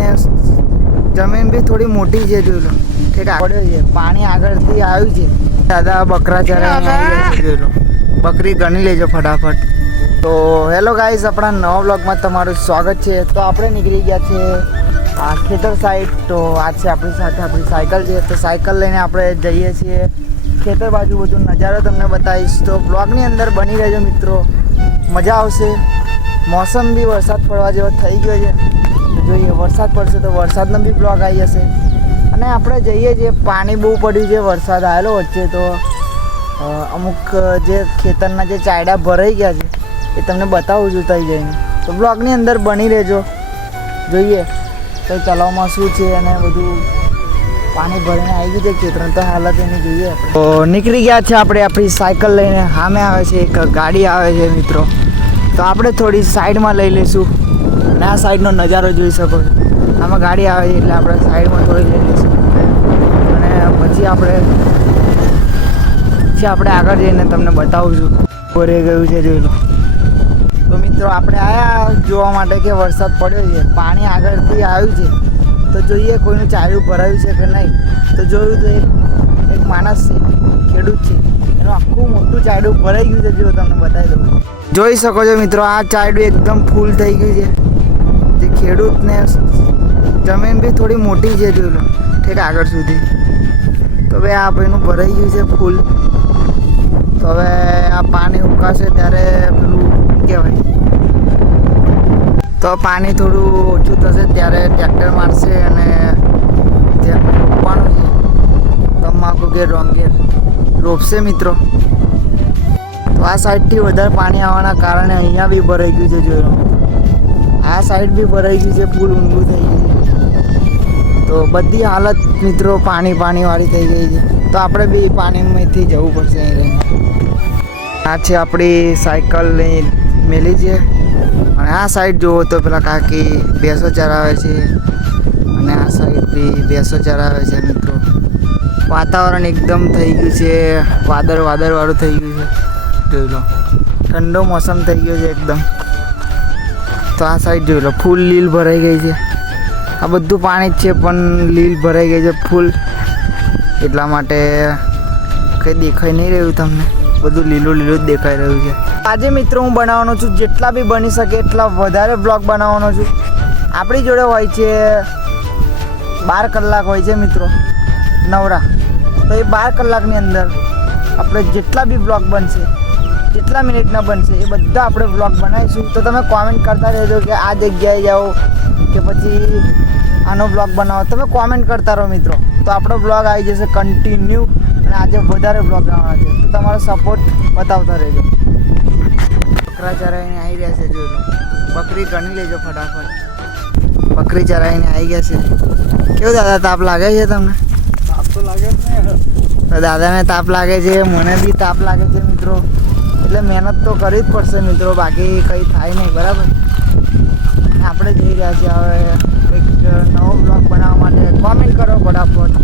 ને જમીન બી થોડી મોટી છે, જોઈ લો. ઠીક પડ્યો છે, પાણી આગળથી આવ્યું છે. દાદા બકરા ચરાઈને આવી ગયા છે, જોઈ લો. બકરી ગણી લેજો ફટાફટ. તો હેલો ગાઈઝ, આપણા નવા બ્લોગમાં તમારું સ્વાગત છે. તો આપણે નીકળી ગયા છે આ ખેતર સાઈડ. તો આજ છે આપણી સાથે આપણી સાયકલ છે, તો સાયકલ લઈને આપણે જઈએ છીએ ખેતર બાજુ. બધું નજારો તમને બતાવીશ, તો બ્લોગની અંદર બની રહેજો મિત્રો, મજા આવશે. મોસમ બી વરસાદ પડવા જેવો થઈ ગયો છે, તો જોઈએ વરસાદ પડશે તો વરસાદનો બી બ્લોગ આવી જશે. અને આપણે જઈએ છીએ, પાણી બહુ પડ્યું છે, વરસાદ આવેલો વચ્ચે, તો અમુક જે ખેતરના જે ચાયડા ભરાઈ ગયા છે એ તમને બતાવું છું ત્યાં જઈને. તો બ્લોગની અંદર બની રહેજો, જોઈએ તો ચલાવવામાં શું છે અને બધું. પાણી ભરીને આવી ગયું છે ખેતર, તો હાલત એની જોઈએ. તો નીકળી ગયા છે આપણે આપણી સાયકલ લઈને. સામે આવે છે એક ગાડી આવે છે મિત્રો, તો આપણે થોડી સાઈડમાં લઈ લઈશું અને આ સાઈડનો નજારો જોઈ શકો છો. આમાં ગાડી આવે છે એટલે આપણે સાઈડમાં થોડી લઈ લઈશું અને પછી આપણે આગળ જઈને તમને બતાવું છું. ભરાઈ ગયું છે, જોઈ લો. તો મિત્રો આપણે આવ્યા જોવા માટે કે વરસાદ પડ્યો છે, પાણી આગળથી આવ્યું છે. તો જોઈએ કોઈનું ચાર્યું ભરાયું છે કે નહીં. તો જોયું તો એક માણસ છે, ખેડૂત છે, એનું આખું મોટું ચાયડું ભરાઈ ગયું છે. જો તમને બતાવી દઉં, જોઈ શકો છો મિત્રો, આ ચાયડું એકદમ ફૂલ થઈ ગયું છે. જે ખેડૂતને જમીન બી થોડી મોટી છે, જોઈ લો, ઠીક આગળ સુધી. તો ભાઈ આ ભાઈનું ભરાઈ ગયું છે ફૂલ. તો હવે આ પાણી ઉકાશે ત્યારે પેલું કહેવાય, તો પાણી થોડું ઓછું થશે ત્યારે ટ્રેક્ટર મારશે અને જેમ રોપવાનું છે તમાકુ કે રોંગેર રોપશે મિત્રો. તો આ સાઈડથી વધારે પાણી આવવાના કારણે અહીંયા બી ભરાઈ ગયું છે, જોયું. આ સાઈડ બી ભરાઈ ગયું છે, ફૂલ ઊંડું થઈ ગયું છે. તો બધી હાલત મિત્રો પાણીવાળી થઈ ગઈ છે. તો આપણે બી પાણીમાંથી જવું પડશે અહીં રહીને. આ છે આપણી સાયકલ મેલી છે અને આ સાઈડ જુઓ તો પેલા કાકી ભેંસો ચરાવે છે અને આ સાઈડથી ભેંસો ચરાવે છે મિત્રો. વાતાવરણ એકદમ થઈ ગયું છે, વાદળવાળું થઈ ગયું છે, જોઈ લો. ઠંડો મોસમ થઈ ગયો છે એકદમ. તો આ સાઈડ જોઈ લો, ફૂલ લીલ ભરાઈ ગઈ છે. આ બધું પાણી જ છે પણ લીલ ભરાઈ ગઈ છે ફૂલ, એટલા માટે કંઈ દેખાઈ નહીં રહ્યું તમને. બધું લીલું જ દેખાઈ રહ્યું છે. આજે મિત્રો હું બનાવવાનો છું, જેટલા બી બની શકે એટલા વધારે બ્લોગ બનાવવાનો છું. આપણી જોડે હોય છે 12 કલાક હોય છે મિત્રો નવરા. તો એ 12 કલાકની અંદર આપણે જેટલા બી બ્લોગ બનશે, જેટલા મિનિટના બનશે, એ બધા આપણે બ્લોગ બનાવીશું. તો તમે કોમેન્ટ કરતા રહેજો કે આ જગ્યાએ જાઓ કે પછી આનો બ્લોગ બનાવો. તમે કોમેન્ટ કરતા રહો મિત્રો, તો આપણો બ્લોગ આવી જશે કન્ટિન્યુ. અને આજે વધારે બ્લોગ આવવાના છે, તો તમારો સપોર્ટ બતાવતા રહેજો. બકરા ચરાઈને આવી રહ્યા છે, જોઈ લો. બકરી ગણી લેજો ફટાફટ. બકરી ચરાઈને આવી ગયા છે. કેવું દાદા, તાપ લાગે છે તમને? તાપ તો લાગે જ ને. દાદાને તાપ લાગે છે, મને બી તાપ લાગે છે મિત્રો. એટલે મહેનત તો કરવી જ પડશે મિત્રો, બાકી કંઈ થાય નહીં, બરાબર. આપણે જઈ રહ્યા છીએ હવે એક નવો બ્લોગ બનાવવા માટે. કોમેન્ટ કરો ફટાફટ.